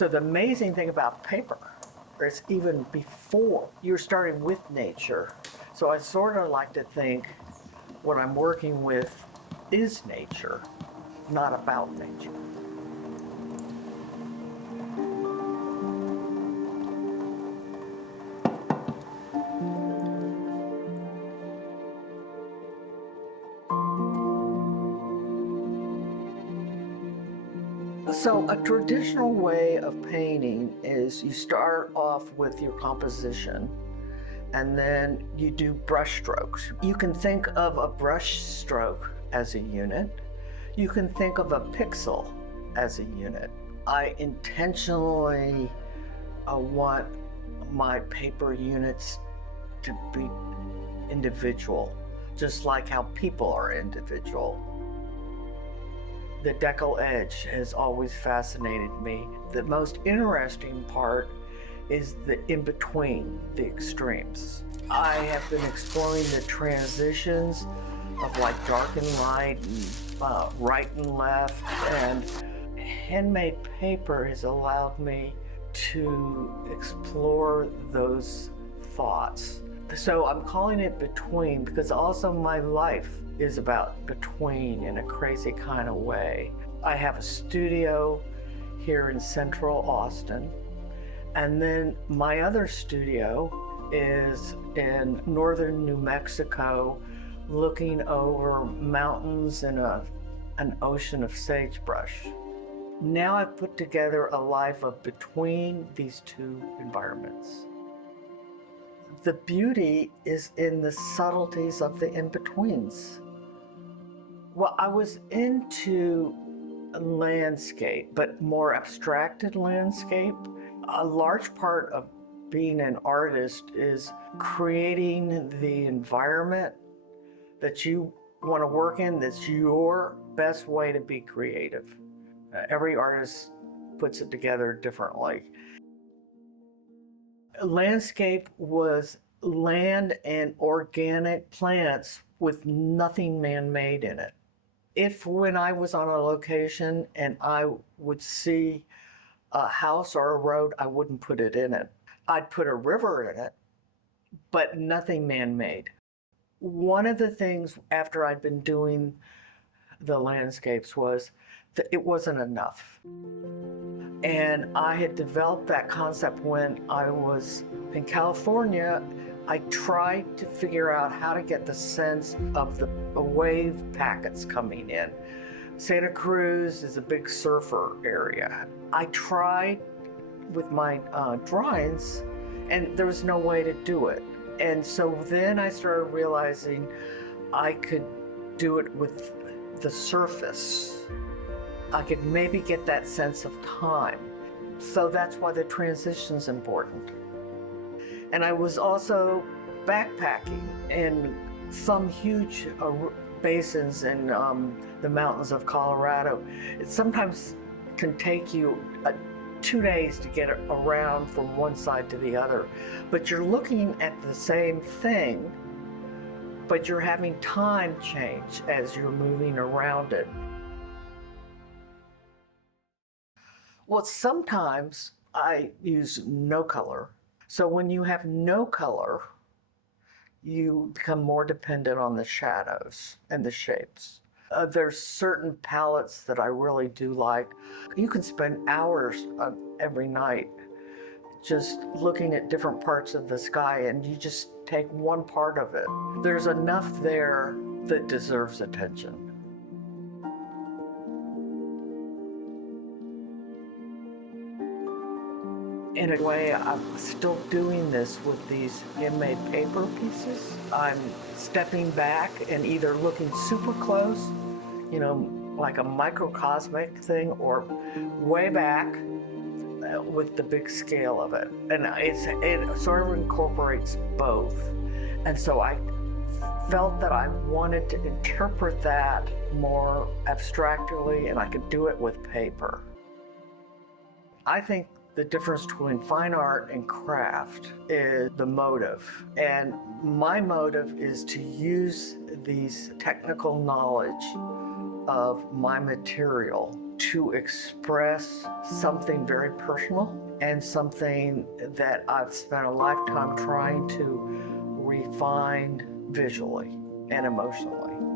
So the amazing thing about paper is even before you're starting with nature. So I sort of like to think what I'm working with is nature, not about nature. So a traditional way of painting is you start off with your composition and then you do brush strokes. You can think of a brush stroke as a unit. You can think of a pixel as a unit. I intentionally want my paper units to be individual, just like how people are individual. The deckle edge has always fascinated me. The most interesting part is the in-between, the extremes. I have been exploring the transitions of like dark and light and right and left, and handmade paper has allowed me to explore those thoughts. So I'm calling it between because also my life is about between in a crazy kind of way. I have a studio here in central Austin, and then my other studio is in northern New Mexico, looking over mountains and an ocean of sagebrush. Now I've put together a life of between these two environments. The beauty is in the subtleties of the in-betweens. Well, I was into landscape, but more abstracted landscape. A large part of being an artist is creating the environment that you want to work in that's your best way to be creative. Every artist puts it together differently. Landscape was land and organic plants with nothing man-made in it. If when I was on a location and I would see a house or a road, I wouldn't put it in it. I'd put a river in it, but nothing man-made. One of the things after I'd been doing the landscapes was that it wasn't enough. And I had developed that concept when I was in California. I tried to figure out how to get the sense of the wave packets coming in. Santa Cruz is a big surfer area. I tried with my drawings, and there was no way to do it. And so then I started realizing I could do it with the surface. I could maybe get that sense of time. So that's why the transition's important. And I was also backpacking in some huge basins in the mountains of Colorado. It sometimes can take you 2 days to get around from one side to the other, but you're looking at the same thing, but you're having time change as you're moving around it. Well, sometimes I use no color. So when you have no color, you become more dependent on the shadows and the shapes. There's certain palettes that I really do like. You can spend hours every night just looking at different parts of the sky, and you just take one part of it. There's enough there that deserves attention. In a way, I'm still doing this with these handmade paper pieces. I'm stepping back and either looking super close, like a microcosmic thing, or way back with the big scale of it. And it sort of incorporates both. And so I felt that I wanted to interpret that more abstractly, and I could do it with paper. I think the difference between fine art and craft is the motive. And my motive is to use these technical knowledge of my material to express something very personal and something that I've spent a lifetime trying to refine visually and emotionally.